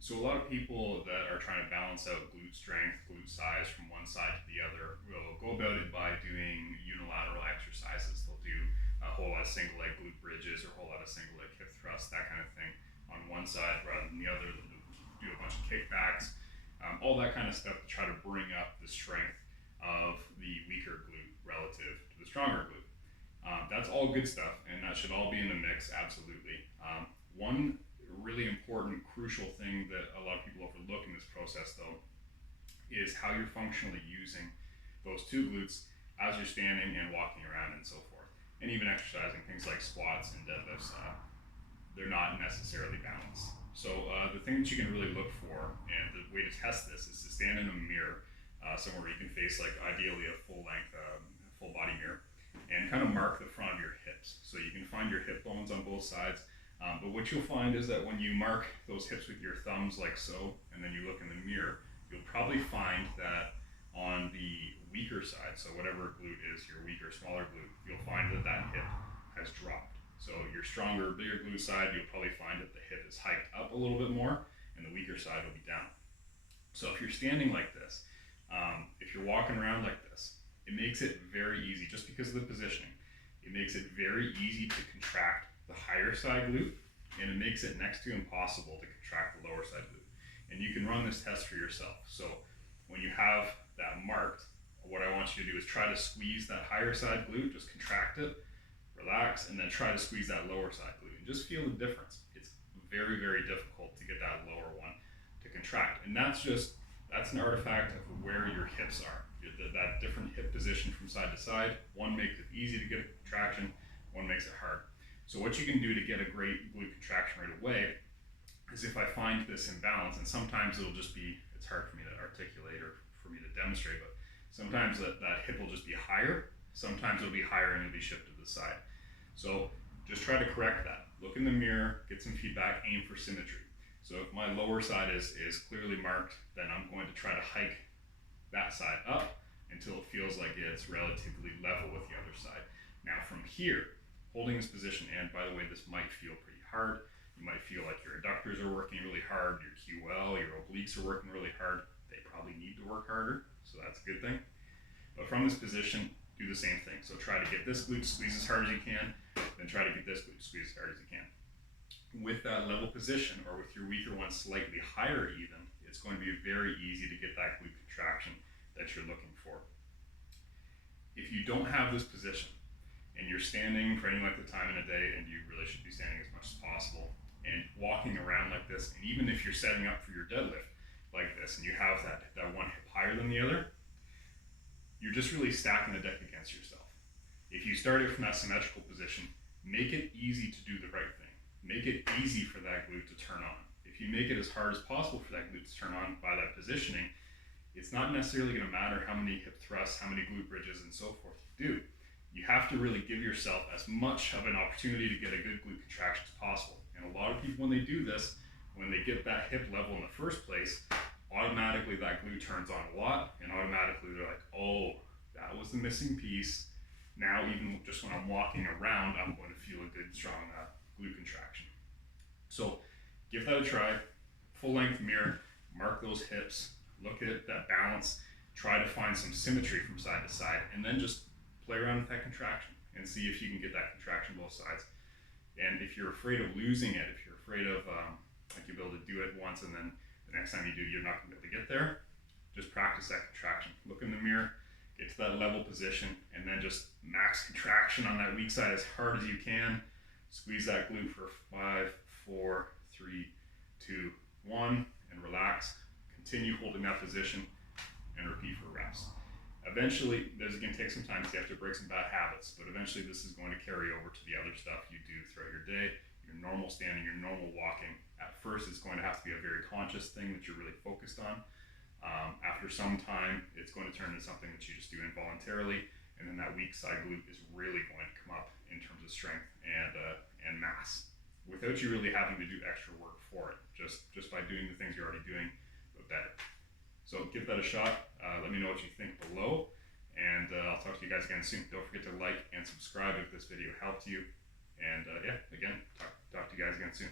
So a lot of people that are trying to balance out glute strength, glute size from one side to the other will go about it by doing unilateral exercises. They'll do a whole lot of single leg glute bridges or a whole lot of single leg hip thrusts, that kind of thing on one side rather than the other. They'll do a bunch of kickbacks, all that kind of stuff to try to bring up the strength of the weaker glute relative to the stronger glute. That's all good stuff, and that should all be in the mix, absolutely. One really important, crucial thing that a lot of people overlook in this process, though, is how you're functionally using those two glutes as you're standing and walking around and so forth. And even exercising, things like squats and deadlifts, they're not necessarily balanced. So the thing that you can really look for, and the way to test this, is to stand in a mirror somewhere where you can face, like, ideally a full length, full body mirror, and kind of mark the front of your hips. So you can find your hip bones on both sides. But what you'll find is that when you mark those hips with your thumbs like so, and then you look in the mirror, you'll probably find that on the weaker side, so whatever glute is your weaker, smaller glute, you'll find that that hip has dropped. So your stronger, bigger glute side, you'll probably find that the hip is hiked up a little bit more, and the weaker side will be down. So if you're standing like this, if you're walking around like this, it makes it very easy, just because of the positioning, it makes it very easy to contract the higher side glute, and it makes it next to impossible to contract the lower side glute. And you can run this test for yourself. So when you have that marked, what I want you to do is try to squeeze that higher side glute, just contract it, relax, and then try to squeeze that lower side glute, and just feel the difference. It's very, very difficult to get that lower one to contract. And that's an artifact of where your hips are. That different hip position from side to side, one makes it easy to get a contraction, one makes it hard. So what you can do to get a great glute contraction right away is, if I find this imbalance, and sometimes it'll just be, it's hard for me to articulate or for me to demonstrate, but sometimes that hip will just be higher, sometimes it'll be higher and it'll be shifted to the side. So just try to correct that. Look in the mirror, get some feedback, aim for symmetry. So if my lower side is clearly marked, then I'm going to try to hike that side up until it feels like it's relatively level with the other side. Now from here, holding this position, and by the way, this might feel pretty hard. You might feel like your adductors are working really hard, your QL, your obliques are working really hard. They probably need to work harder, so that's a good thing. But from this position, do the same thing. So try to get this glute squeeze as hard as you can, then try to get this glute squeeze as hard as you can. With that level position, or with your weaker one slightly higher even, it's going to be very easy to get that glute contraction that you're looking for. If you don't have this position, and you're standing for any length of time in a day, and you really should be standing as much as possible, and walking around like this, and even if you're setting up for your deadlift like this, and you have that one hip higher than the other, you're just really stacking the deck against yourself. If you started from that symmetrical position, make it easy to do the right thing. Make it easy for that glute to turn on. If you make it as hard as possible for that glute to turn on by that positioning, it's not necessarily going to matter how many hip thrusts, how many glute bridges, and so forth you do. You have to really give yourself as much of an opportunity to get a good glute contraction as possible. And a lot of people, when they do this, when they get that hip level in the first place, automatically that glute turns on a lot, and automatically they're like, oh, that was the missing piece. Now even just when I'm walking around, I'm going to feel a good, strong glute contraction. So give that a try. Full length mirror, mark those hips, look at that balance, try to find some symmetry from side to side, and then just play around with that contraction and see if you can get that contraction both sides. And if you're afraid of losing it, if you're afraid of like you'll be able to do it once and then the next time you do you're not going to be able to get there, just practice that contraction. Look in the mirror, get to that level position, and then just max contraction on that weak side as hard as you can. Squeeze that glute for 5, 4, 3, 2, 1, and relax. Continue holding that position and repeat for reps. Eventually, this is going to take some time because you have to break some bad habits, but eventually this is going to carry over to the other stuff you do throughout your day, your normal standing, your normal walking. At first, it's going to have to be a very conscious thing that you're really focused on. After some time, it's going to turn into something that you just do involuntarily, and then that weak side glute is really going to come up in terms of strength and mass, without you really having to do extra work for it, just by doing the things you're already doing, but better. So give that a shot. Let me know what you think below, and I'll talk to you guys again soon. Don't forget to like and subscribe if this video helped you, and yeah, again, talk to you guys again soon.